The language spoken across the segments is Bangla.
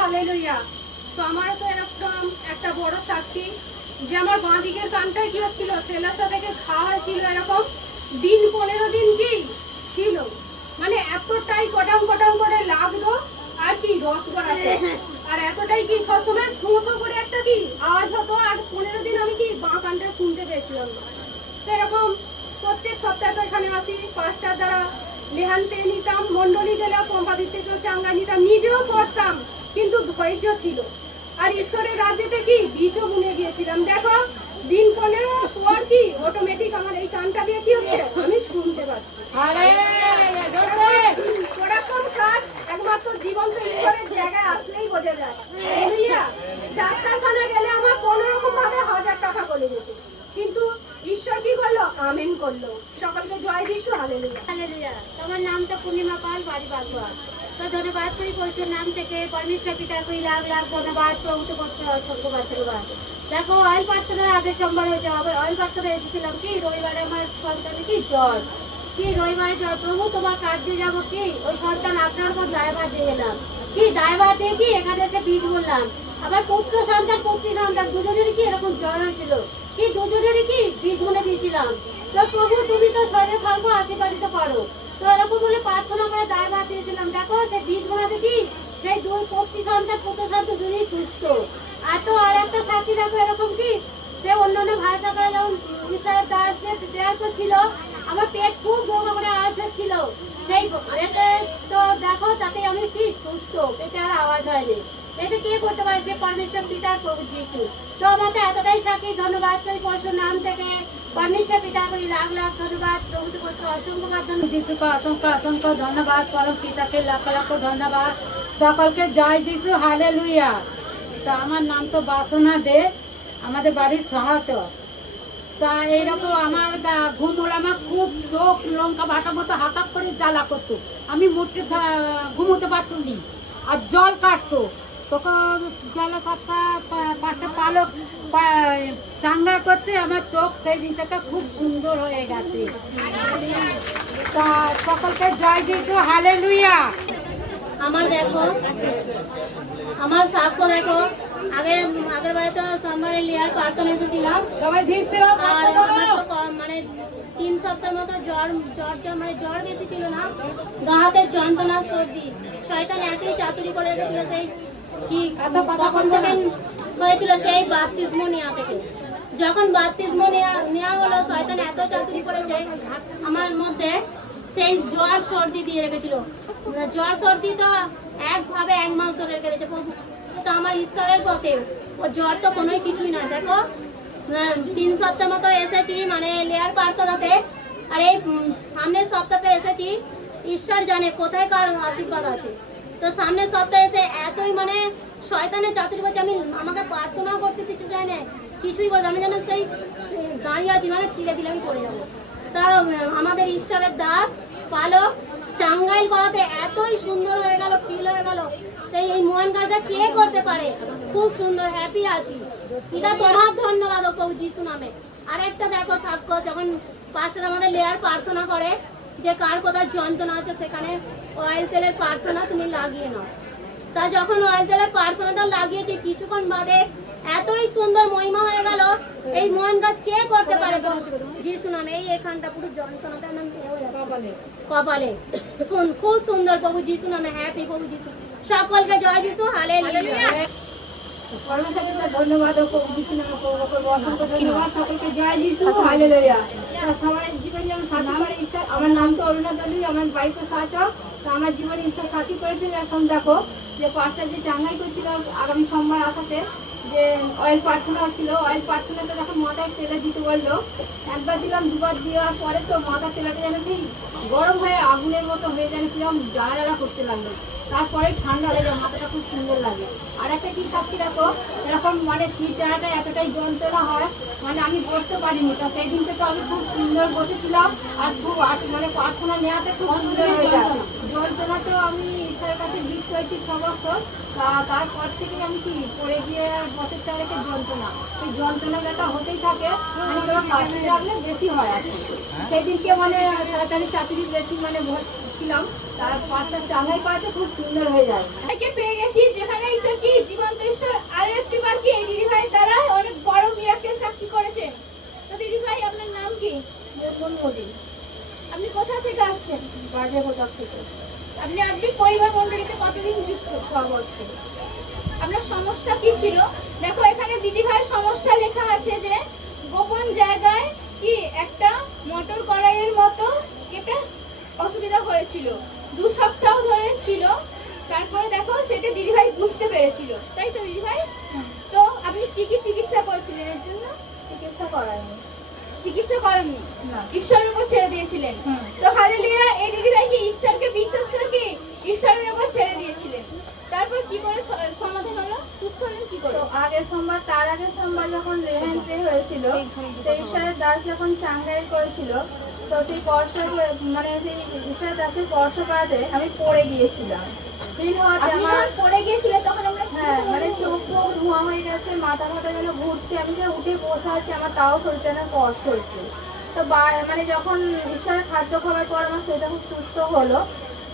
হালেলুয়া। তো আমারও তো এরকম একটা বড় সাক্ষী যে আমার বাঁ দিকের কানটায় কি হচ্ছিল, সেলাসা থেকে ঘা হয়েছিল, এরকম দিন 15 দিন কি ছিল, মানে এতটাই কটাম কটাম করে লাগতো আর কি রস গড়াতো, আর এতটাই কি সবসময় শোঁ করে একটা কি আওয়াজ হতো, আর 15 দিন আমি কি বাঁ কানটা শুনতে পেয়েছিলাম না। তো এরকম প্রত্যেক সপ্তাহে তো এখানে আসি, পাঁচটার দ্বারা লেহান পেয়ে নিতাম, মন্ডলী গেলেও পম্পাদির থেকেও চাঙ্গা নিতাম, নিজেও পড়তাম, কিন্তু ধৈর্য ছিল। আর ঈশ্বরের রাজ্যেতে কি বীজও বুনে গিয়েছিলাম। দেখো দিন 15 পর কি অটোমেটিক আমার এই কানটা দিয়ে কি হচ্ছে, আমি শুনতে পাচ্ছি। ওরকম কাজ একমাত্র জীবন্ত ঈশ্বরের জায়গায় আসলেই বোঝা যায়। ডাক্তারখানা গেলে আমার কোন রকম ভাবে 1000 টাকা বলে যেত, কিন্তু ঈশ্বর কি করলো, আমেন করলো। সকলকে জয় যিশু, হালেলুয়া। হালেলুয়া। তোমার নামটা পূর্ণিমা পাল, বাড়ি বাগোয়া। তো ধন্যবাদ করি পরশুর নাম থেকে পরমেশ্বর পিতার করি লাখ লাখ ধন্যবাদ, প্রভূত করতে অসংখ্য ধন্যবাদ। দেখো অয়েল প্রার্থনার আগের সোমবার হয়েছে, আবার অয়েল প্রার্থনা এসেছিলাম কি রবিবারে, আমার সন্তানের কি জ্বর, কি রবিবারে জ্বর, প্রভু তোমার কাজ দিয়ে যাবো কি ওই সন্তান আপনার উপর দায়ভার দিয়ে গেলাম, কি দায়ভার দিয়ে কি এখানে এসে বীজ বললাম। আবার পুত্র সন্তান পুত্রী সন্তান দুজনেরই কি এরকম জ্বর হয়েছিল, কি দুজনেরই কি বীজ গুনে দিয়েছিলাম। তো প্রভু তুমি তো শরীর খালকে আশীর্বাদিত করো, তো এরকম বলে প্রার্থনা করে দায়ভার দিয়েছিলাম। দেখো সে বীজ বোনাতে কি সেই দুই পুত্রী সন্তান পুত্র সন্তান দুজনেই সুস্থ। আর তো আর একটা সাথী দেখো এরকম কি সে অন্যান্য ভাষা করে যেমন ঈশ্বরের দাস দেওয়ার ছিল, আমার পেট খুব বড় করে আওয়াজ হচ্ছিল, সেই তো দেখো তাতে আমি কি সুস্থ, পেটে আর আওয়াজ হয়নি। এটা কে করতে পারে, সে পরমেশ্বর পিতার প্রভু যিশু। তো আমাকে এতটাই সাথী ধন্যবাদ করি পরশুর নাম থেকে পরমেশ্বর পিতা করি লাখ লাখ ধন্যবাদ, প্রভু করতে অসংখ্য ধন্যবাদ, যিশুকে অসংখ্য অসংখ্য ধন্যবাদ, পরম পিতাকে লাখ লাখ ধন্যবাদ, সকলকে জয় যিশু, হালেলুয়া। তা আমার নাম তো বাসনা দে, আমাদের বাড়ির সহচর। তা এইরকম আমার ঘুম হলে আমার খুব চোখ লঙ্কা বাটার মতো হাঁকাপ করে জ্বালা করতো, আমি মুটকে ঘুমোতে পারতাম নি, আর জল কাটতো। তখন জলে কাটটা পাঁচটা পালক চাঙ্গা করতে আমার চোখ সেই দিন থেকে খুব সুন্দর হয়ে গেছে। তা সকলকে জয় যিশু, হালেলুয়া। আমার দেখো আমার সাক্ষ্য দেখো, আগের বারে তো সোমবারে লেয়ার প্রার্থনা এসেছিলাম, আর আমার তো মানে 3 সপ্তাহের মতো জ্বর মানে জ্বর বেশি ছিল না, গা হাতের যন্ত্রণা, সর্দি, শয়তান এতই চাতুরি করে রেখেছিল, সেই কি কখন থেকে হয়েছিল, সেই বাপ্তিস্ম নেওয়া থেকে। যখন বাপ্তিস্ম নেওয়া হলো, শয়তান এত চাতুরি করেছে আমার মধ্যে, সেই জ্বর সর্দি দিয়ে রেখেছিল। জ্বর সর্দি তো একভাবে 1 মাস ধরে রেখে দিয়েছে। তো আমার ঈশ্বরের পথে ও জ্বর তো কোনোই কিছুই না। দেখো 3 সপ্তাহ মতো এসেছি মানে লেয়ার প্রার্থনাতে, আর এই সামনের সপ্তাহে এসেছি, ঈশ্বর জানে কোথায় কার আশীর্বাদ আছে। তো সামনের সপ্তাহে এসে এতই মানে শয়তানের চাতুরি করছে, আমাকে প্রার্থনা করতে দিতে চায় না, কিছুই বলতে, আমি যেন সেই দাঁড়িয়ে আছি, মানে ঠিলে দিলে আমি পড়ে যাবো। তা আমাদের ঈশ্বরের দাস পালক চাঙ্গাইল করাতে এতই সুন্দর হয়ে গেল, ফিল হয়ে গেল। তাই এই মহান কাজটা কে করতে পারে, খুব সুন্দর, হ্যাপি আছি। এটা তোমার ধন্যবাদ ও প্রভু যিশু নামে। আর একটা দেখো সাক্ষ্য, যখন পাস্টার আমাদের লেয়ার প্রার্থনা করে যে কার কোথায় যন্ত্রণা আছে, সেখানে অয়েল তেলের প্রার্থনা তুমি লাগিয়ে নাও। তা যখন অয়েল তেলের প্রার্থনাটা লাগিয়েছি, কিছুক্ষণ বাদে এতই সুন্দর মহিমা হয়ে গেল। এই মহান কাজ কে করতে পারে যিশু নামে। এই এখানটা পুরো যন্ত্রণাটা কপালে খুব সুন্দর, প্রভু যিশু নামে, হ্যাপি প্রভু যিশু। সকলকে জয় যিশু, হালেলুয়া। ধন্যবাদ প্রভু যিশু নামে, ধন্যবাদ, সকলকে জয় যিশু, হালেলুয়া। সবার জীবনে যেমন সাথী করে ঈশ্বর। আমার নাম তো অরুণা দলুই, আমার বাড়িতে সাহায্য। তো আমার জীবনে ঈশ্বর সাথী করেছিল। এখন দেখো যে পাঁচটা যে চাঙ্গাই করছিল আগামী সোমবার আসাতে, যে অয়েল প্রার্থনা হচ্ছিল, অয়েল প্রার্থনাটা যখন মাথায় তেলে দিতে বললো, একবার দিলাম, দুবার দেওয়ার পরে তো মাথার তেলাটা যেন কি গরম হয়ে আগুনের মতো হয়ে যেন কিরকম জ্বালা জ্বালা করতে লাগলো, তারপরে ঠান্ডা হয়ে যায়, মাথাটা খুব সুন্দর লাগে। আর একটা কি সাক্ষী দেখো, এরকম মানে শীত জায়গাটা এতটাই যন্ত্রণা হয়, মানে আমি বসতে পারিনি। তা সেই দিন থেকে আমি খুব সুন্দর বসেছিলাম, আর খুব মানে প্রার্থনা নেওয়াতে খুব সুন্দর হয়ে যায়। যন্ত্রণাতেও আমি ঈশ্বরের কাছে জিত করেছি 6 বছর। তারপর থেকে আমি কি পড়ে গিয়ে বছর 4 যন্ত্রণা, সেই যন্ত্রণা ব্যথা হতেই থাকে, মানে পাঠিয়ে রাখলে বেশি হয় আর কি। সেদিনকে মানে সরকারি চাকরি বেশি মানে ছিলাম, তার পাঁচটা চাঙ্গাই পাওয়াতে খুব সুন্দর হয়ে যায়। পেয়ে গেছি যেখানে করছে। আপনার সমস্যা কি ছিল? দেখো এখানে দিদিভাইয়ের সমস্যা লেখা আছে যে গোপন জায়গায় কি একটা মটর কড়াইয়ের মতো কি একটা অসুবিধা হয়েছিল, 2 সপ্তাহ ধরে ছিল। তারপরে দেখো সেটা দিদিভাই বুঝতে পেরেছিল, তাই তো দিদিভাই? তো আপনি কি কি চিকিৎসা করেছিলেন এর জন্য? চিকিৎসা করায়নি। চিকিৎসা করেননি, না। ঈশ্বরের উপর ছেড়ে দিয়েছিলেন। তো হালেলুয়া, এই দিদিভাই কি ঈশ্বরকে বিশ্বাস করে কি ঈশ্বরের উপর ছেড়ে দিয়েছিলেন? তারপর কি করে সমাধান হলো, সুস্থ হলেন কি করে? তো আগের সোমবার, তার আগের সোমবার যখন রেহান প্রে হয়েছিল, তো ঈশ্বরের দাস যখন চাঙ্গাই করেছিল, তো সেই পরশা মানে সেই ঈশ্বরের দাসের স্পর্শ করাতে আমি পড়ে গিয়েছিলাম। ফিল হওয়াতে আপনি আমার যখন পড়ে গিয়েছিলেন তখন আমরা হ্যাঁ মানে চোখ মুখ ধোঁয়া হয়ে গেছে, মাথা ফাথা যেন ঘুরছে, আমি যে উঠে বসে আছি আমার তাও শরীরটা না কষ্ট হচ্ছে। তো মানে যখন ঈশ্বরের খাদ্য খাওয়ার পর আমার শরীরটা খুব সুস্থ হলো।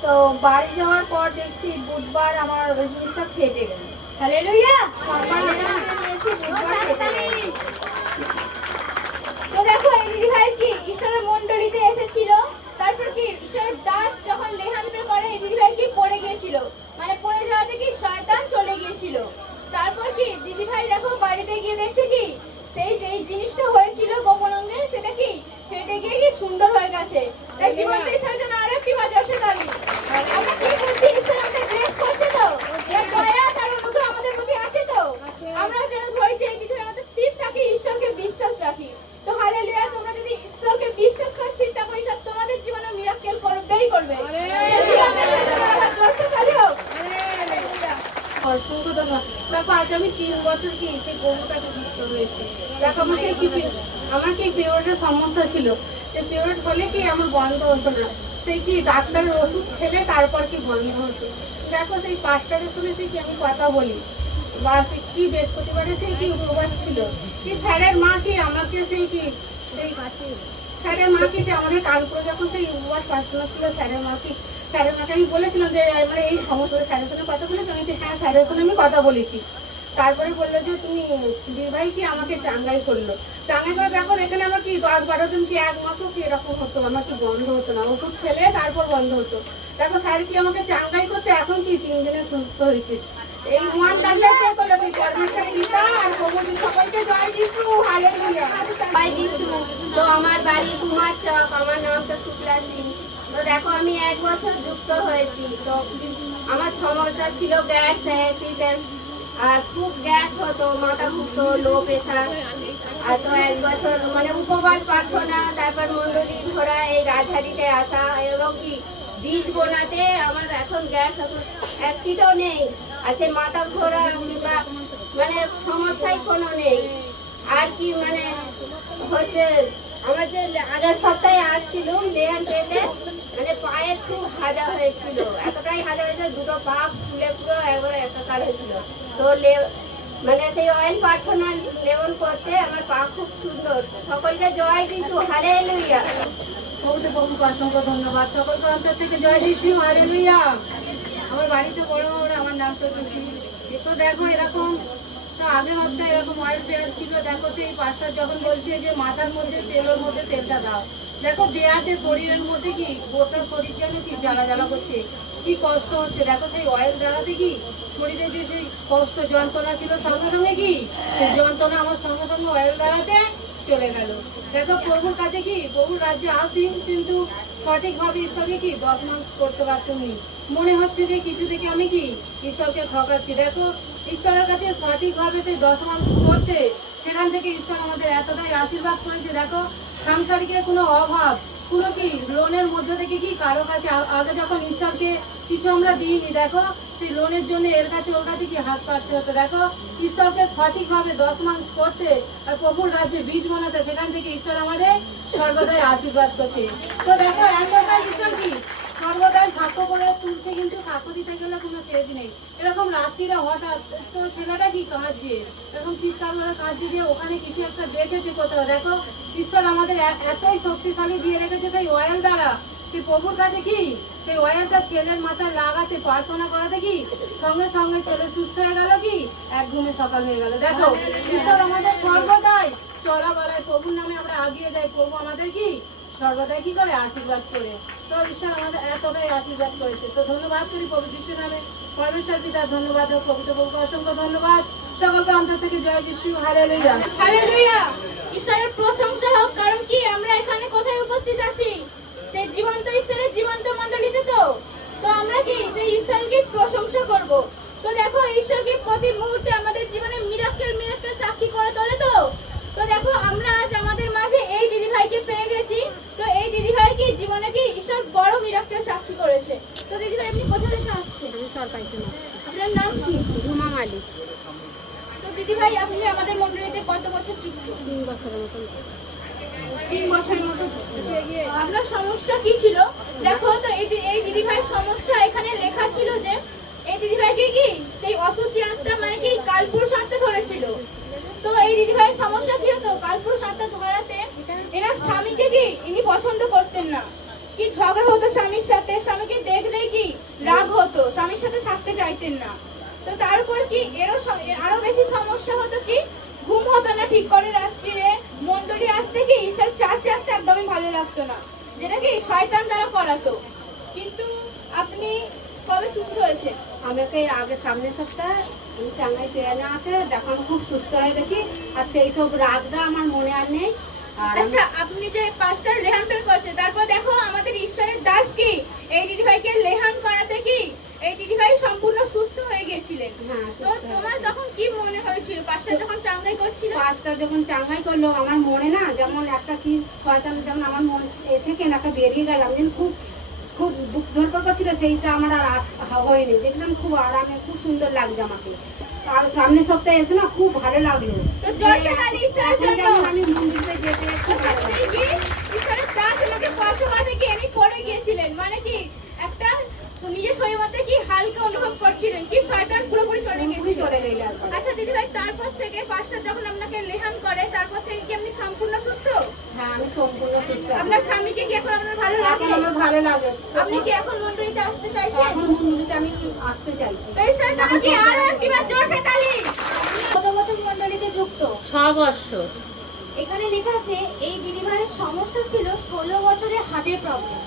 তো বাড়ি যাওয়ার পর দেখছি বুধবার আমার ওই জিনিসটা ফেটে গেল। হালেলুয়া। সোমবার নিয়েছি, বুধবার ফেটে গেল। তো দেখো এই দিদিভাই কি ঈশ্বরের মণ্ডলীতে এসেছিল, তারপর কি ঈশ্বরের দাস যখন লেহান প্রে করে এই দিদিভাই কি পড়ে গিয়েছিল, মানে পড়ে যাওয়াতে কি শয়তান চলে গিয়েছিল। তারপর কি দিদিভাই দেখো বাড়িতে গিয়ে দেখছে কি সেই যে জিনিসটা হয়েছিল গোপন অঙ্গে সেটা কি ফেটে গিয়ে কি সুন্দর হয়ে গেছে। তাই জীবনটা ঈশ্বরের জন্য আরো একটি যশের দাবি। আমরা কি বলছি, ঈশ্বর আমাদের ব্লেস করছে তো, তার দয়া তার অনুগ্রহ আমাদের প্রতি আছে তো। আমরা যেন ধরেছি এই দিদিভাই আমাদের স্থির থাকি, ঈশ্বরকে বিশ্বাস রাখি। তো হালেলুয়া, তোমরা যদি ঈশ্বরকে বিশ্বাস করে স্থির থাকো, ঈশ্বর তোমাদের জীবনে মিরাকেল করবেই করবে। অসংখ্য ধন্যবাদ। দেখো আজ আমি 3 বছর কি সেই গরুটাকে যুক্ত হয়েছি। দেখো আমাকে এই পিরিয়ডের সমস্যা ছিল, যে পিরিয়ড হলে কি আমার বন্ধ হতো না, সেই কি ডাক্তারের ওষুধ খেলে তারপর কি বন্ধ হতো। দেখো সেই 5টার সময় সেই কি আমি কথা বলি, বা কি বৃহস্পতিবারে সেই কি উপবাস ছিল, কি স্যারের মা কি আমাকে সেই কি সেই স্যারের মা কি আমাদের কালপুরে যখন সেই উপবাস প্রার্থনা ছিল, স্যারের মাকে আমি বলেছিলাম যে মানে এই সমস্ত স্যারের সঙ্গে কথা বলেছি, আমি হ্যাঁ স্যারের সঙ্গে আমি কথা বলেছি। তারপরে বললো যে তুমি দিদিভাই কি আমাকে চাঙ্গাই করলো। চাঙ্গাই করে দেখো এখানে আমার কি 10-12 দিন কি 1 মাসও কি এরকম হতো, আমার কি বন্ধ হতো না, ওষুধ খেলে তারপর বন্ধ হতো। দেখো স্যার কি আমাকে চাঙ্গাই করতে এখন কি 3 দিনে সুস্থ হয়েছে। এই মহান লাগলে কে করলো, পরমেশ্বর পিতা আর প্রভুজি সকলকে জয় যিশু, হালেলুয়া। জয় যিশু। তো আমার বাড়ি কুমার চক, আমার নামটা শুক্লা সিং। তো দেখো আমি 1 বছর যুক্ত হয়েছি। তো আমার সমস্যা ছিল গ্যাস, অ্যাসিড, আর খুব গ্যাস হতো, মাথা ঘুরতো, লো প্রেশার। আর তো 1 বছর মানে উপবাস প্রার্থনা, তারপর মন্ডলী ঘোরা, এই রাজহাটিতে আসা এবং কি বীজ বোনাতে আমার এখন গ্যাস, এখন অ্যাসিডও নেই, আর সে মাথা ঘোরা কিংবা মানে সমস্যাই কোনো নেই। আর কি মানে হচ্ছে আমার যে আগের সপ্তাহে আসছিলাম লেহান পেতে, মানে পায়ে খুব হাজা হয়েছিল, এতটাই হাজা হয়েছিল, 2টো পা ফুলে পুরো একবার একাকার হয়েছিল। তো মানে সেই অয়েল প্রার্থনা লেবন করতে আমার পা খুব সুন্দর। সকলকে জয় যিশু, হালেলুয়া। প্রভুকে অসংখ্য ধন্যবাদ। সকলকে অন্তর থেকে জয় যিশু, হালেলুয়া। আমার বাড়িতে বড় বড়, আমার নাম তো তো দেখো এরকম, তো আগের সপ্তাহে এরকম অয়েল ফেয়ার ছিল। দেখো তো এই পাঁচটা যখন বলছে যে মাথার মধ্যে তেলের মধ্যে তেলটা দাও, দেখো দেয়াতে শরীরের মধ্যে কি গোটা শরীর যেন কি জ্বালা জ্বালা করছে, কি কষ্ট হচ্ছে। দেখো সেই অয়েল জ্বালাতে কি শরীরে যে সেই কষ্ট যন্ত্রণা ছিল, সঙ্গে সঙ্গে কি সেই যন্ত্রণা আমার সঙ্গে সঙ্গে অয়েল জ্বালাতে চলে গেল। দেখো প্রভুর কাছে কি প্রভুর রাজ্যে আসি, কিন্তু সঠিকভাবে ঈশ্বরকে কি দর্শন করতে পারতাম নি। মনে হচ্ছে যে কিছু থেকে আমি কি ঈশ্বরকে ঠকাচ্ছি। দেখো ঈশ্বরের কাছে সঠিকভাবে সেই দর্শন করতে, সেখান থেকে ঈশ্বর আমাদের এতটাই আশীর্বাদ করেছে। দেখো সাংসারিক কোনো অভাব, কোনো কি লোনের মধ্যে থেকে কি কারো কাছে আগে যখন ঈশ্বরকে কিছু আমরা দিইনি, দেখো সেই লোনের জন্য এর কাছে ওর কাছে কি হাত পাততে হতো। দেখো ঈশ্বরকে সঠিকভাবে 10 মাস করতে আর প্রভুর রাজ্যে বীজ বানাতে, সেখান থেকে ঈশ্বর আমাদের সর্বদাই আশীর্বাদ করছে। তো দেখো এতটা ঈশ্বর কি সর্বদাই সাক্ষ্য করে তুলছে, কিন্তু সাক্ষ্য দিতে গেলে কোনো শেষ নেই। এরকম রাত্রিরে হঠাৎ তো ছেলেটা কি কাঁদছে, এরকম চিৎকার করে কাঁদছে যে ওখানে কিছু একটা দেখেছে কোথাও। দেখো ঈশ্বর আমাদের এতই শক্তিশালী দিয়ে রেখেছে সেই অয়েল দ্বারা, সেই প্রভুর কাছে কি সেই অয়েলটা ছেলের মাথায় লাগাতে প্রার্থনা করাতে কি সঙ্গে সঙ্গে ছেলে সুস্থ হয়ে গেল, কি এক ঘুমে সকাল হয়ে গেল। দেখো ঈশ্বর আমাদের সর্বদাই চলা বলায় প্রভুর নামে আমরা আগিয়ে যাই, প্রভু আমাদের কি সর্বদাই কি করে আশীর্বাদ করে। তো ঈশ্বর আমাদের এতটাই আশীর্বাদ করেছে। তো ধন্যবাদ করি পবিত্র যিশু নামে পরমেশ্বর পিতার ধন্যবাদ ও পবিত্র প্রভুকে অসংখ্য ধন্যবাদ। সকলকে অন্তর থেকে জয় যিশু, হালেলুয়া। হালেলুয়া, ঈশ্বরের প্রশংসা হোক। কারণ কি আমরা এখানে কোথায় উপস্থিত আছি? সেই জীবন্ত ঈশ্বরের জীবন্ত মণ্ডলীতে। তো আমরা কি সেই ঈশ্বরকে প্রশংসা করব। তো দেখো ঈশ্বরকে প্রতি মুহূর্তে আমাদের জীবনে মিরাক্কেল সাক্ষী করে তোলে। তো দেখো আমরা আজ আমাদের মাঝে এই দিদি ভাইকে পেয়ে গেছি। তো এই দিদি ভাই কি জীবনে কি ঈশ্বর বড় মিরাক্কেল সাক্ষী করেছে। তো দিদি ভাই আপনি কোথা থেকে আসছেন? আমি সরকারিতে আপনার নাম কি? ঝুমা মালিক। তো দিদি ভাই আপনি আমাদের মণ্ডলীতে কত বছর যুক্ত? 3 বছরের মতন। 3 বছরের মতো। আপনার সমস্যা কি ছিল? দেখো তো এই দিদি ভাইয়ের সমস্যা এখানে লেখা ছিল যে এই দিদি ভাইকে কি সেই অসুচি আত্মা মানে কি কালপুরুষ আত্মা ধরেছিল। তো এই দিদি ভাইয়ের সমস্যা কি হতো? কালপুরুষ আত্মা ধরাতে এনার স্বামীকে কি ইনি পছন্দ করতেন না। কি ঝগড়া হতো স্বামীর সাথে, স্বামীকে দেখলেই কি রাগ হতো, স্বামীর সাথে থাকতে চাইতেন না। তো তারপর কি আরো বেশি সমস্যা হতো কি ঘুম হতো না ঠিক করে রাত্রিরে, মন্ডলী আসতে কি ঈশ্বর চার্চে আসতে একদমই ভালো লাগতো না, যেটা কি শয়তান দ্বারা করাতো। কিন্তু আপনি কবে সুস্থ হয়েছে? আমাকে আগে সামনের সপ্তাহে আমি চাঙ্গাই পেয়ে নেওয়াতে যখন খুব সুস্থ হয়ে গেছি, আর সেই সব রাগটা আমার মনে আর নেই। আর আচ্ছা, আপনি যে পাস্টার লেহান পের করছে, তারপর দেখো আমাদের ঈশ্বরের দাস কি এই দিদি ভাইকে লেহান করাতে কি এই দিদি ভাই সম্পূর্ণ সুস্থ হয়ে গিয়েছিলেন। হ্যাঁ, তো তোমার তখন কি মনে হয়েছিল পাস্টার যখন চাঙ্গাই করছিল? পাঁচটা যখন চাঙ্গাই করলো আমার মনে না যেমন একটা কি শয়তান যেমন আমার মন এ থেকে একটা বেরিয়ে গেলাম, যেন খুব খুব বুক ধরপড় করছিল, সেইটা আমার আর হয়নি। দেখলাম খুব আরামে, খুব সুন্দর লাগছে আমাকে। আর সামনের সপ্তাহে এসে না খুব ভালো লাগলো। তো জোরসে তালি ঈশ্বরের এখন জন্য। যেমন আমি মন্দিরে যেতে খুব ভালো লাগে। সত্যি কি ঈশ্বরের দাস আমাকে পরশুমাতে কি এমনি পড়ে গিয়েছিলেন, মানে কি একটা নিজের শরীর মধ্যে কি হালকা অনুভব করছিলেন, কি শয়তান পুরোপুরি চলে গিয়েছিল। চলে গেলে একবার। আচ্ছা দিদি ভাই, তারপর থেকে পাস্টার যখন আপনাকে লেহান করে তারপর থেকে কি আপনি সম্পূর্ণ সুস্থ? হ্যাঁ, আমি সম্পূর্ণ সুস্থ। আপনার স্বামীকে কি এখন আপনার ভালো লাগে? এখন আমার ভালো লাগে। আপনি কি এখন মন্ডলীতে আসতে চাইছেন? এখন মন্দিরে আমি আসতে চাইছি। তো ঈশ্বরের জন্য কি আরো একবার জোরসে তালি। কত বছর মণ্ডলীতে যুক্ত? 6 বছর। এখানে লেখা আছে এই দিদিভাইয়ের সমস্যা ছিল 16 বছরের হার্টের প্রবলেম।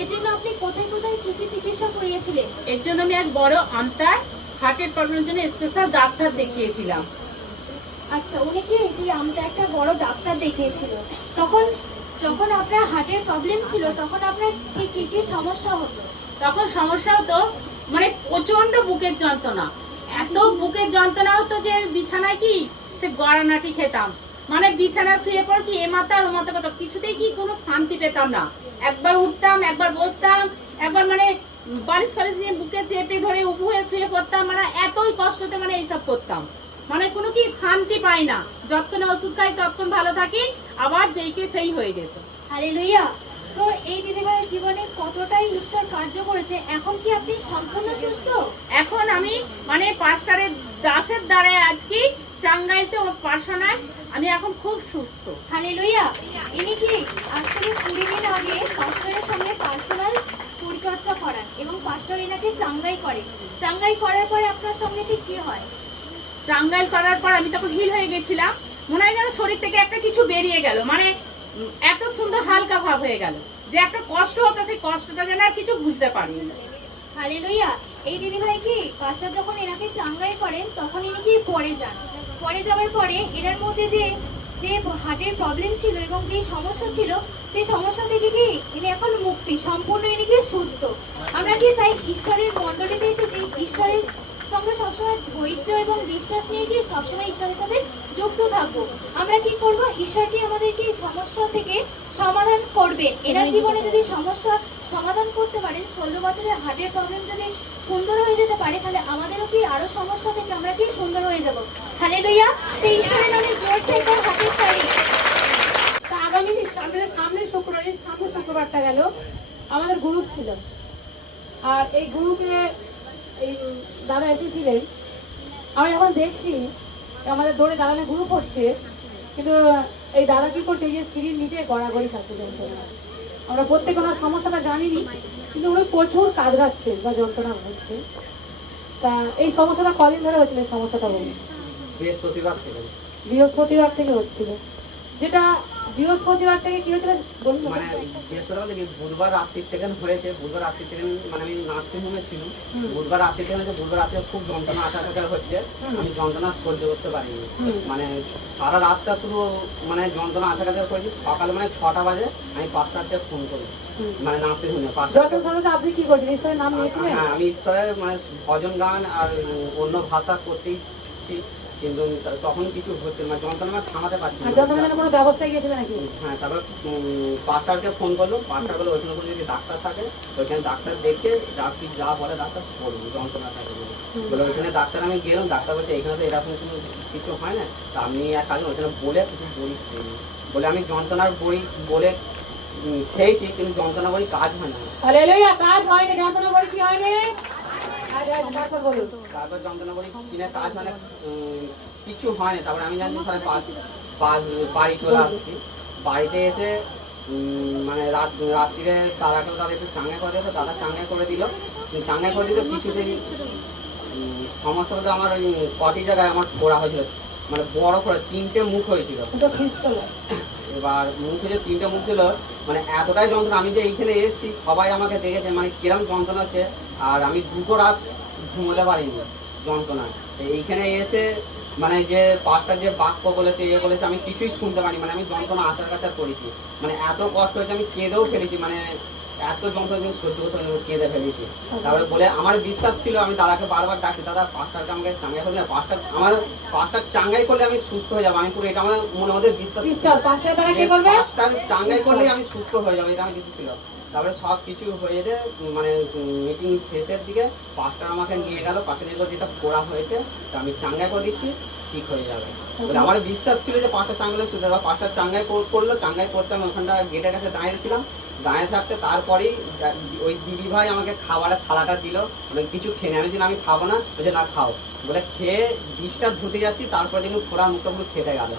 এর জন্য আপনি কোথায় কোথায় কি কি চিকিৎসা করিয়েছিলেন? এর জন্য আমি এক বড় আন্তার হার্টের প্রবলেমের জন্য স্পেশাল ডাক্তার দেখিয়েছিলাম। আচ্ছা, উনি কি সেই আমটা একটা বড় ডাক্তার দেখিয়েছিল। তখন যখন আপনার হার্টের প্রবলেম ছিল তখন আপনার ঠিক কি কি সমস্যা হতো? তখন সমস্যা হতো মানে প্রচন্ড বুকের যন্ত্রণা, এত বুকের যন্ত্রণা হতো যে বিছানায় কি সে গড়ানাটি খেতাম, মানে বিছানায় শুয়ে পড় কি এ মাথা আর ও মাথা কথা, কিছুতেই কি কোনো শান্তি পেতাম না। একবার উঠতাম, একবার বসতাম, একবার মানে বালিশ ফালিশ নিয়ে বুকে চেপে ধরে উবু হয়ে শুয়ে পড়তাম, মানে এতই কষ্টতে মানে এইসব করতাম, মানে কোনো কি শান্তি পাই না। যতক্ষণ ওষুধ খাই ততক্ষণ ভালো থাকি, আবার যেইকে সেই হয়ে যেত। হালেলুয়া। তো এই দিদিভাইয়ের জীবনে কতটাই ঈশ্বর কার্য করেছে। এখন কি আপনি সম্পূর্ণ সুস্থ? এখন আমি মানে পাস্টারের দাসের দ্বারা আজকে চাঙ্গাইতে ওর পার্সোনাল আমি এখন খুব সুস্থ। হালেলুয়া। ইনি কি আজ থেকে 20 দিন আগে পাস্টরের সঙ্গে পার্সোনাল পরিচর্যা করান এবং পাস্টর এনাকে চাঙ্গাই করে। চাঙ্গাই করার পরে আপনার সঙ্গে ঠিক কি হয়? চাঙ্গাইল করার পর আমি তখন হিল হয়ে গেছিলাম, মনে হয় যেন শরীর থেকে একটা কিছু বেরিয়ে গেল, মানে এত সুন্দর হালকা ভাব হয়ে গেল যে একটা কষ্ট হতো সেই কষ্টটা যেন আর কিছু বুঝতে পারিনি। হালেলুয়া। এই দিদিভাই কি পাস্টর যখন এনাকে চাঙ্গাই করেন তখন ইনি কি পড়ে যান। পড়ে যাওয়ার পরে এনার মধ্যে যে হার্টের প্রবলেম ছিল এবং যে সমস্যা ছিল সেই সমস্যা থেকে কি ইনি এখন মুক্তি, সম্পূর্ণ ইনি কি সুস্থ। আমরা কি তাই ঈশ্বরের মণ্ডলীতে এসেছি ঈশ্বরের সঙ্গে সবসময় ধৈর্য এবং বিশ্বাস নিয়ে কি সবসময় ঈশ্বরের সাথে যুক্ত থাকবো। আমরা কি করব? ঈশ্বর কি আমাদের কি সমস্যা থেকে সমাধান করবে। এনার জীবনে যদি সমস্যা সমাধান করতে পারেন, 16 বছরের হার্টের প্রবলেম যদি সুন্দর হয়ে যেতে পারে, তাহলে আমাদেরও কি আরো সমস্যা থেকে আমরা কি সুন্দর হয়ে যাব। হালেলুয়া। সেই ঈশ্বরের নামে জোরসে একবার হাতের তালি। তা আগামী সামনের শুক্রবারটা গেল আমাদের গ্রুপ ছিল, আর এই গ্রুপে এই দাদা এসেছিলেন। আমি এখন দেখছি আমাদের দৌড়ে দাঁড়ানো গ্রুপ হচ্ছে, কিন্তু এই দাদা কি করছে, এই যে সিঁড়ির নিচে গড়াগড়ি খাচ্ছে যন্ত্রণা। আমরা প্রত্যেক ওনার সমস্যাটা জানিনি, কিন্তু উনি প্রচুর কাঁদরাচ্ছে বা যন্ত্রণা হচ্ছে। তা এই সমস্যাটা কদিন ধরে হচ্ছিল? এই সমস্যাটা বলি বৃহস্পতিবার থেকে বৃহস্পতিবার থেকে হচ্ছিল। যেটা বৃহস্পতিবার থেকে কি হয়েছিল বলুন তো? মানে বৃহস্পতিবার থেকে বুধবার রাত্রি থেকে হয়েছে, বুধবার রাত্রি থেকে মানে আমি নার্সিংহোমে ছিল, বুধবার রাত্রি থেকে হয়েছে, বুধবার রাত্রে খুব যন্ত্রণা আশা হচ্ছে, আমি যন্ত্রণা সহ্য করতে পারিনি, মানে সারা রাতটা শুধু মানে যন্ত্রণা আশা করেছি। সকালে মানে 6টা বাজে আমি 5টাতে ফোন করি, মানে নার্সিংহোমে 5টা। যন্ত্রণার সাথে আপনি কি করছেন, ঈশ্বরের নাম নিয়েছিলেন? হ্যাঁ, আমি ঈশ্বরের মানে ভজন গান আর অন্য ভাষা করতেই, কিন্তু তখন কিছু হচ্ছে না, যন্ত্রণা থামাতে পারছি না। যন্ত্রণার জন্য কোনো ব্যবস্থা গিয়েছিলেন নাকি? হ্যাঁ, তারপর 5টাকে ফোন করলো, 5টা বলে ওইখানে কোনো যদি ডাক্তার থাকে ওইখানে ডাক্তার দেখে যা বলে ডাক্তার করবো, যন্ত্রণা থাকে বলে ওইখানে ডাক্তার আমি গেলাম। ডাক্তার বলছে এখানে তো এরকম কোনো কিছু হয় না, তা আপনি এক কাজ ওইখানে বলে কিছু বড়ি খেয়ে বলে আমি যন্ত্রণার বড়ি বলে খেয়েছি, কিন্তু যন্ত্রণা বড়ি কাজ হয় না। হালেলুয়া, কাজ হয়নি, যন্ত্রণা বড়ি কি হয়নি? তারপর বলুন। তারপর যন্ত্রণা বড়ি কিনে কাজ মানে কিছু হয় না। তারপরে আমি জানি বাড়ি চলে আসছি, বাড়িতে এসে মানে রাত্রিরে দাদাকে একটু চাঙ্গা করে দিত, দাদা চাঙ্গা করে দিল, চাঙ্গা করে দিতে কিছুদিন সমস্যা বলতে আমার ওই কটি জায়গায় আমার ফোড়া হয়েছিল, মানে বড় করে 3টে মুখ হয়েছিল। এবার মুখ হয়েছে 3টে মুখ ছিল, মানে এতটাই যন্ত্রণা, আমি যে এইখানে এসেছি সবাই আমাকে দেখেছে মানে কিরম যন্ত্রণা হচ্ছে, আর আমি 2 রাত ঘুমোতে পারিনি যন্ত্রণা। এইখানে এসে মানে যে 5টা যে বাক্য বলেছে বলেছে আমি কিছুই শুনতে পারি, মানে আমি যন্ত্রণা আচার কাচার করেছি, মানে এত কষ্ট হয়েছে আমি কেঁদেও ফেলেছি, মানে এত যন্ত্রণা সহ্য করতে কেঁদে ফেলেছি। তারপরে বলে আমার বিশ্বাস ছিল, আমি দাদাকে বারবার ডাকি, দাদা 5টাকে আমাকে চাঙ্গাই করলে, 5টা চাঙ্গাই করলে আমি সুস্থ হয়ে যাবো, আমি পুরো এটা আমার মনের মধ্যে বিশ্বাস, 5টা চাঙ্গাই করলে আমি সুস্থ হয়ে যাবো, এটা আমার কিছু ছিল। তারপরে সব কিছু হয়ে যেতে মানে মিটিং শেষের দিকে 5টা আমাকে নিয়ে গেল, পাশে নিয়ে গেলো যেটা পোড়া হয়েছে তা আমি চাঙ্গাই করে দিচ্ছি, ঠিক হয়ে যাবে বলে আমার বিশ্বাস ছিল যে 5টা চাঙ্গাই সুস্থ হবে। 5টা চাঙ্গাই করলো, চাঙ্গাই করতে আমি ওখানটা গেটের কাছে দাঁড়িয়েছিলাম, দাঁড়িয়ে থাকতে তারপরেই ওই দিদি ভাই আমাকে খাবারের থালাটা দিল, মানে কিছু খেয়ে নেমেছিলাম, আমি খাবো না, বলছে না খাও, বলে খেয়ে ডিশটা ধুতে যাচ্ছি, তারপরে দেখুন ফোড়া মুখটা পুরো খেতে গেল।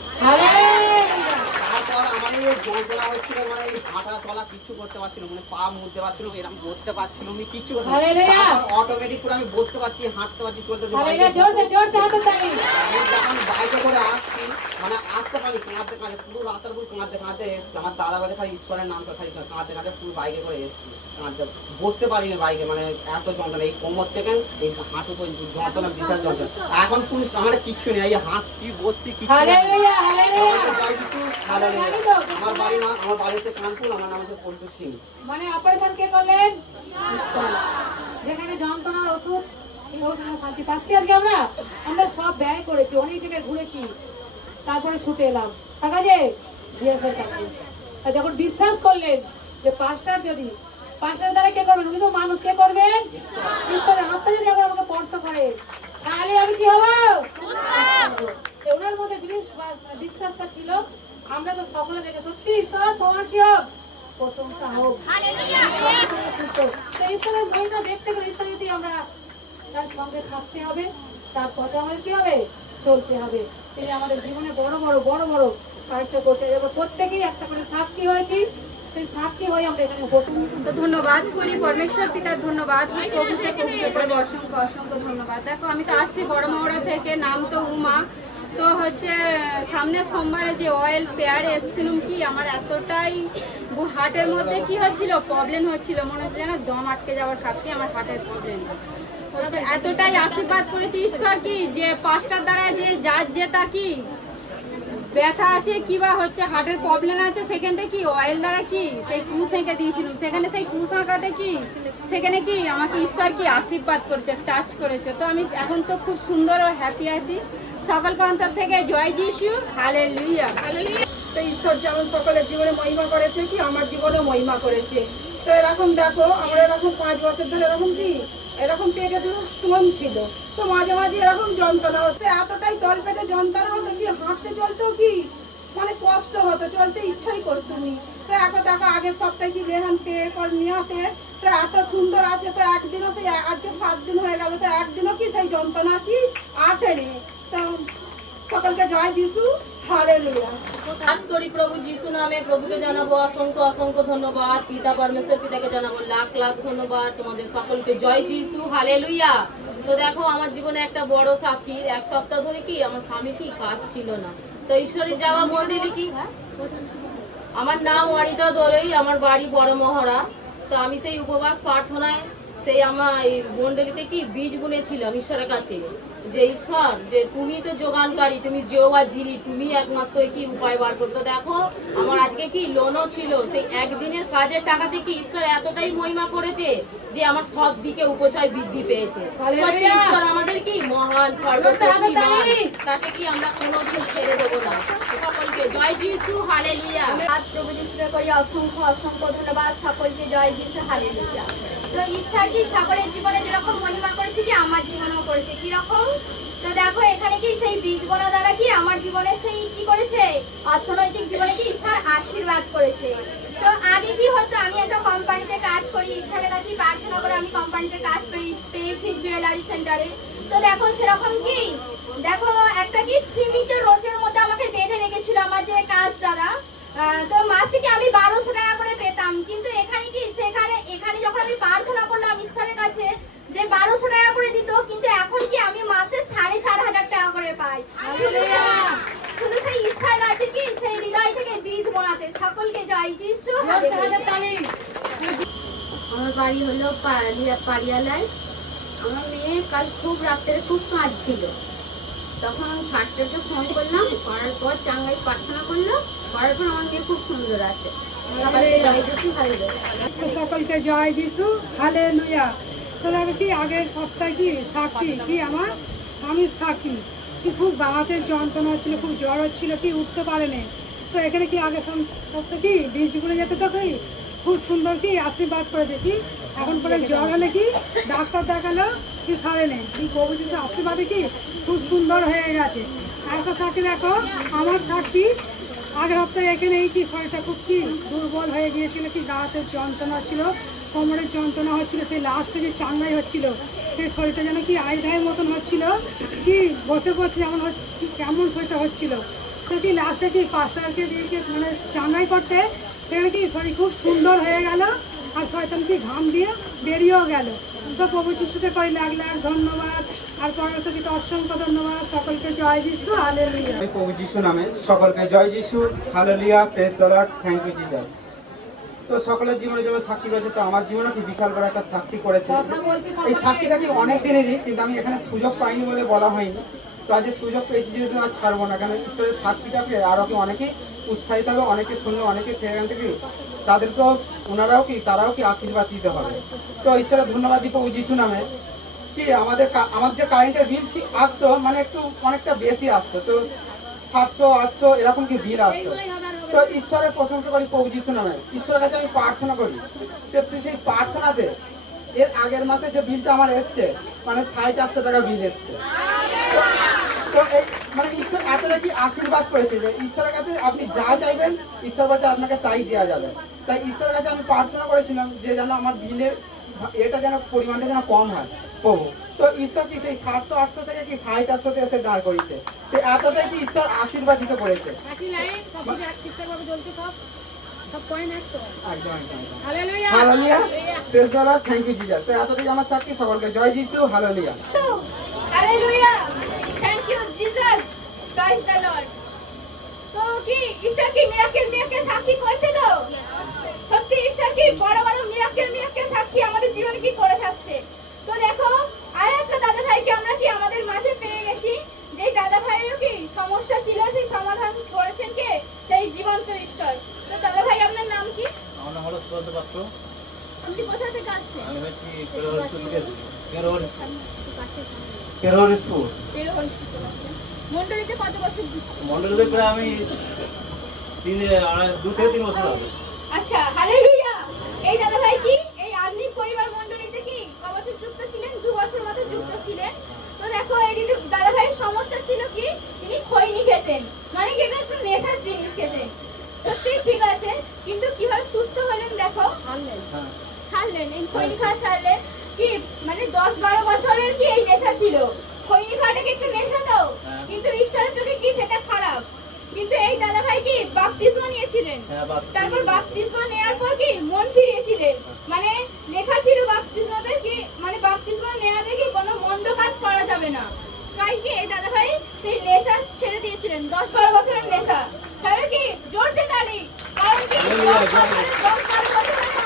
তারপর আমার এই যন্ত্রণা হচ্ছিল, মানে এই হাঁটা চলা কিছু করতে পারছিল, মানে পা মুড়তে পারছিল, এরকম বসতে পারছিল, আমি কিছু অটোমেটিক করে আমি বসতে পারছি, হাঁটতে পারছি, চলতে পারছি। আমি যখন বাইকে করে আসছি, মানে আসতে পারি কাঁদতে কাঁদতে, পুরো রাস্তার পুরো কাঁদতে কাঁদতে এসছি, আমার দাদা বাড়ি খালি ঈশ্বরের নামটা খালি কাঁদতে কাঁদতে পুরো বাইকে করে এসছি, কাঁদতে বসতে পারিনি বাইকে, মানে এত যন্ত্রণা, এই কোমর থেকে এই হাঁটু পর্যন্ত যন্ত্রণা, বিশাল যন্ত্রণা। এখন পুরো আমার কিচ্ছু নেই, এই হাঁটছি বসছি কিছু। আমার বাড়ি না, আমার বাড়ি হচ্ছে কানপুর, আমার নাম হচ্ছে পল্টু সিং। মানে অপারেশন কে করলেন? যেখানে যন্ত্রণার ওষুধ, এই ওষুধে শান্তি পাচ্ছি আজকে আমরা সব ব্যয় করেছি, অনেক জায়গায় ঘুরেছি, তারপরে ছুটে এলাম টাকা যে যখন বিশ্বাস করলেন যে 5টার যদি 5টার দ্বারা কে করবেন, উনি তো মানুষ, কে করবেন? ঈশ্বরের হাতটা যদি আবার আমাকে স্পর্শ করে তাহলে আমি কি হবো? ওনার মধ্যে বিশ্বাসটা ছিল, আমরা তো সকলে দেখে সত্যি ঈশ্বর তোমার কি হোক প্রশংসা হোক। ঈশ্বরের মহিমা দেখতে গেলে ঈশ্বর যদি আমরা তার সঙ্গে থাকতে হবে, তার পথে আমাদের কি হবে? চলতে হবে। তিনি আমাদের জীবনে বড় বড় সাহায্য করতে, এবং প্রত্যেকেই একটা করে সাক্ষী হয়েছি, সেই সাক্ষী হয়ে আমরা এখানে তো ধন্যবাদ করি পরমেশ্বর পিতার, ধন্যবাদ প্রভুকে অসংখ্য অসংখ্য ধন্যবাদ। দেখো আমি তো আসছি বড় মহড়া থেকে, নাম তো উমা। তো হচ্ছে সামনের সোমবারে যে অয়েল পেয়ারে এসেছিলাম, কি আমার এতটাই হার্টের মধ্যে কি হচ্ছিল, প্রবলেম হচ্ছিল, মনে হচ্ছে যেন দম আটকে যাওয়ার খাচ্ছি, আমার হার্টের প্রবলেম হচ্ছে। এতটাই আশীর্বাদ করেছি ঈশ্বর কি, যে 5টার দ্বারা যে যার যেটা কি ব্যথা আছে কিবা হচ্ছে হার্টের প্রবলেম আছে, সেখানটা কি অয়েল দ্বারা কি সেই কুশ এঁকে দিয়েছিলাম, সেখানে সেই কুশ আঁকাতে কি সেখানে কি আমাকে ঈশ্বর কি আশীর্বাদ করেছে, টাচ করেছে। তো আমি এখন তো খুব সুন্দর ও হ্যাপি আছি। সকলকে অন্তর থেকে জয় যিশু, হালেলুয়া। তো ঈশ্বর যেমন সকলের জীবনে মহিমা করেছে, কি আমার জীবনে মহিমা করেছে। তো এরকম দেখো, আমার এরকম 5 বছর ধরে এরকম পেটে স্টোন ছিল, তো মাঝে মাঝে এরকম যন্ত্রণা হতো, এতটাই তল পেটে যন্ত্রণা হতো কি হাঁটতে চলতেও কি মানে কষ্ট হতো, চলতে ইচ্ছাই করতো নি। তো এখন দেখো আগের সপ্তাহে কি লেহান পেয়ে নিহতে, তো এত সুন্দর আছে, তো একদিনও সেই আজকে 7 দিন হয়ে গেল, তো একদিনও কি সেই যন্ত্রণা কি আসেনি। তো সকলকে জয় যিশু, হালেলুয়া। হাত করি প্রভু যিশু নামে, প্রভুকে জানাবো অসংখ্য অসংখ্য ধন্যবাদ, পিতা পরমেশ্বর পিতাকে জানাবো লাখ লাখ ধন্যবাদ, তোমাদের সকলকে জয় যিশু, হালেলুয়া। তো দেখো আমার জীবনে একটা বড় সাক্ষী, 1 সপ্তাহ ধরে কি আমার স্বামী কি কাজ ছিল না, তো ঈশ্বরের যাওয়া মন্ডলী কি? আমার নাম অনিতা দোলই, আমার বাড়ি বড় মহড়া। তো আমি সেই উপবাস প্রার্থনায় সেই আমার এই মন্ডলীতে কি বীজ বুনেছিলাম ঈশ্বরের কাছে, যে ঈশ্বর যে তুমি তো যোগানকারী, তুমি যেওয়া জিরি, তুমি একমাত্র কি উপায় বার করতে। দেখো আমার আজকে কি লোনও ছিল, সেই একদিনের কাজের টাকাতে কি ঈশ্বর এতটাই মহিমা করেছে যে আমার সব দিকে উপচয় বৃদ্ধি পেয়েছে। সত্যি ঈশ্বর আমাদের কি মহান, সর্বশক্তিমান, তাকে কি আমরা কোনোদিন ছেড়ে দেবো না। সকলকে জয় যিশু, হালেলুয়া। আজ প্রভু যিশুকে করি অসংখ্য অসংখ্য ধন্যবাদ। সকলকে জয় যিশু, হালেলুয়া। তো ঈশ্বর কি সকলের জীবনে যেরকম মহিমা করেছে কি আমার জীবনেও করেছে। কি রকম? তো দেখো এখানে কি সেই বীজ বোনা দ্বারা কি আমার জীবনে সেই কি করেছে, অর্থনৈতিক জীবনে কি ঈশ্বর আশীর্বাদ করেছে। তো আগে কি হতো, আমি একটা কোম্পানিতে কাজ করি, ঈশ্বরের কাছে প্রার্থনা করে আমি কোম্পানিতে কাজ পেয়েছি জুয়েলারি সেন্টারে। তো দেখো সেরকম কি দেখো একটা কি সীমিত রোজের মধ্যে আমাকে বেঁধে রেখেছিল আমার যে কাজ দ্বারা। তো মাসিকে আমি 1200 টাকা করে পেতাম, কিন্তু এখানে কি এখানে যখন আমি প্রার্থনা করলাম ঈশ্বরের কাছে যে 1200 টাকা করে দিত, কিন্তু এখন কি আমি মাসে 4500 টাকা করে পাই। শুধু সেই ঈশ্বর আছে কি সেই হৃদয় থেকে বীজ বোনাতে। সকলকে জয় যিশু। আমার বাড়ি হলো পাড়িয়ালায়। আমার মেয়ে কাল খুব রাত্রে খুব কাঁদছিল, তখন ফার্স্টে ফোন করলাম, করার পর চাঙ্গাই প্রার্থনা করলো, করার পর আমার মেয়ে খুব সুন্দর আছে। জয় যিশু, হালেলুয়া। সকলকে জয় যিশু, হালেলুয়া। তাহলে কি আগের সপ্তাহে কি সাক্ষী কি আমার স্বামীর সাক্ষী কি খুব গা হাতের যন্ত্রণা হচ্ছিল, খুব জ্বর হচ্ছিল, কি উঠতে পারেনি। তো এখানে কি আগের সপ্তাহে কি বীজ বুনে যেতে তো কি খুব সুন্দর কি আশীর্বাদ করেছে। কি এখন পরে জ্বর হলে কি ডাক্তার দেখালো কি সারে নেই, কি প্রভু যিশুর আশীর্বাদে কি খুব সুন্দর হয়ে গেছে। একটা সাক্ষী দেখো, আমার সাক্ষী আগের সপ্তাহে এখানে এই কি শরীরটা খুব কি দুর্বল হয়ে গিয়েছিল, কি গা হাতের যন্ত্রণা হচ্ছিল, কোমরের যন্ত্রণা হচ্ছিল, সেই লাস্টে যে চাঙ্গাই হচ্ছিল সেই শরীরটা যেন কি আইধায়ের মতন হচ্ছিল, কি বসে বসে যেমন কি কেমন শরীরটা হচ্ছিল। তো কি লাস্টে কি পাস্টারকে দিয়ে মানে চাঙ্গাই করতে সেখানে কি শরীর খুব সুন্দর হয়ে গেল, আর শয়তান কি ঘাম দিয়ে বেরিয়েও গেল। তো প্রভু যিশুকে করি লাখ লাখ ধন্যবাদ, আর পরবর্তীতে অসংখ্য ধন্যবাদ। সকলকে জয় যিশু, হালেলুয়া। আমি প্রভু যিশু নামে সকলকে জয় Jishu, hallelujah, praise the Lord, thank you Jesus. তো সকলের জীবনে যেমন সাক্ষী করেছে, তো আমার জীবনে কি বিশাল বড় একটা সাক্ষী করেছে। এই সাক্ষীটা কি অনেক দিনেরই, কিন্তু আমি এখানে সুযোগ পাইনি বলে বলা হয়নি। তো আজ সুযোগ পেয়েছি যেহেতু আর ছাড়বো না, কারণ ঈশ্বরের সাক্ষীটাকে আরও কি অনেকেই উৎসাহিত হবে, অনেকে শুনলে অনেকে সেখান থেকে তাদেরকেও তারাও কি আশীর্বাদ দিতে হবে। তো ঈশ্বরের ধন্যবাদ দিই প্রভু যিশু নামে। কি আমার যে কারেন্টের বিল আসতো মানে একটু অনেকটা বেশি আসতো, তো 700-800 এরকম কি বিল আসতো। তো ঈশ্বরের প্রশংসা করি প্রভু যিশু নামে। ঈশ্বরের কাছে আমি প্রার্থনা করি, তো সেই প্রার্থনাতে এর আগের মাসে যে বিলটা আমার এসছে মানে 450 টাকা বিল এসছে। তো এই মানে ঈশ্বর এতটা কি আশীর্বাদ করেছে যে ঈশ্বরের কাছে আপনি যা চাইবেন ঈশ্বর কাছে আপনাকে তাই দেওয়া যাবে। তাই ঈশ্বরের কাছে আমি প্রার্থনা করেছিলাম যে যেন আমার বিলের এটা যেন পরিমাণটা যেন কম হয় প্রভু। তো ঈশ্বর কি সেই 700-800 থেকে কি 450 এসে দাঁড় করেছে। তো এতটাই কি ঈশ্বর আশীর্বাদ দিতে করেছে। Hallelujah, praise the Lord, thank you Jesus. তো এতটাই আমার সাক্ষী, সকলকে জয় Jishu, hallelujah. Hallelujah, thank you Jesus, praise the Lord. তো কি ঈশ্বর কি মিরাকেল সাক্ষী করছে তো? সত্যি ঈশ্বর কি বড় বড় মিরাকেল সাক্ষী আমাদের জীবনে কি করে থাকছে। তো দেখো আর একটা দাদা ভাইকে আমরা কি আমাদের মাঝে পেয়ে গেছি, যে দাদা ভাইয়েরও কি সমস্যা ছিল, সেই সমাধান করেছেন কে? সেই জীবন্ত ঈশ্বর। তো দাদা ভাই আপনার নাম কি? আমার নাম হলো সুরজ পাত্র। আপনি কোথা থেকে আসছেন? আমি হচ্ছি কেরোহরিসপুর। মন্ডলীতে কত বছর? মন্ডলীতে প্রায় আমি 2 থেকে 3 বছর হবে। আচ্ছা, হালেলুয়া। এই দাদা ভাই কি এই আধুনিক পরিবার মন্ডলীতে কি ক বছর যুক্ত ছিলেন? 2 বছর মতো যুক্ত ছিলেন। তো দেখো এই দাদা ভাইয়ের সমস্যা ছিল কি তিনি খৈনি খেতেন, মানে কি এটা একটু নেশার জিনিস খেতেন। সত্যি ঠিক আছে, কিন্তু কিভাবে সুস্থ হলেন দেখো, ছাড়লেন এই খৈনি খাওয়া ছাড়লেন। কি মানে 10-12 বছরের কি এই নেশা ছিল। খৈনি খাওয়াটা কি একটু নেশা তো, কিন্তু ঈশ্বরের চোখে কি সেটা খারাপ। কিন্তু এই দাদা ভাই কি বাপতিস্মা নিয়েছিলেন, তারপর বাপতিস্মা নেওয়ার পর কি মন ফিরিয়েছিলেন। মানে লেখা ছিল বাপতিস্মাতে কি মানে বাপতিস্মা নেওয়াতে কি কোনো মন্দ কাজ করা যাবে না। তাই কি এই দাদা ভাই সেই নেশা ছেড়ে দিয়েছিলেন। 10-12 বছরের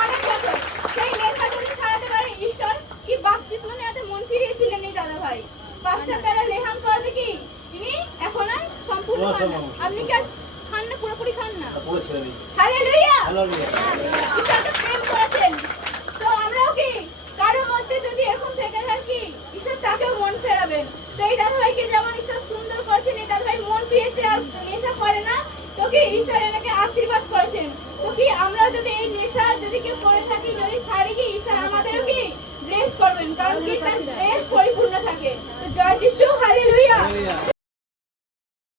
অনেক বছর সেই নেশা যদি ছাড়াতে পারে ঈশ্বর কি বাপতিস্মা নেওয়াতে মন ফিরিয়েছিলেন এই দাদা ভাই। 5টা প্যারা লেহান করাতে কি তিনি এখন আর সম্পূর্ণ খান না। আপনি কি আর খান না, পুরোপুরি খান না? পুরো ছেড়ে দিই। হালেলুয়া। হালেলুয়া। ঈশ্বরকে প্রেম করেছেন। তো আমরাও কি কারোর মধ্যে যদি এরকম থেকে থাকি ঈশ্বর তাকেও মন ফেরাবেন। তো এই দাদা ভাইকে যেমন ঈশ্বর সুন্দর করেছেন, এই দাদা ভাই মন ফিরেছে আর নেশা করে না, তো কি ঈশ্বর এনাকে আশীর্বাদ করেছেন। তো কি আমরা যদি এই নেশা যদি কেউ করে থাকি, যদি ছাড়ি কি ঈশ্বর আমাদেরও কি ব্লেস করবেন, কারণ কি তার ব্লেস পরিপূর্ণ থাকে। তো জয় যিশু, হালেলুয়া।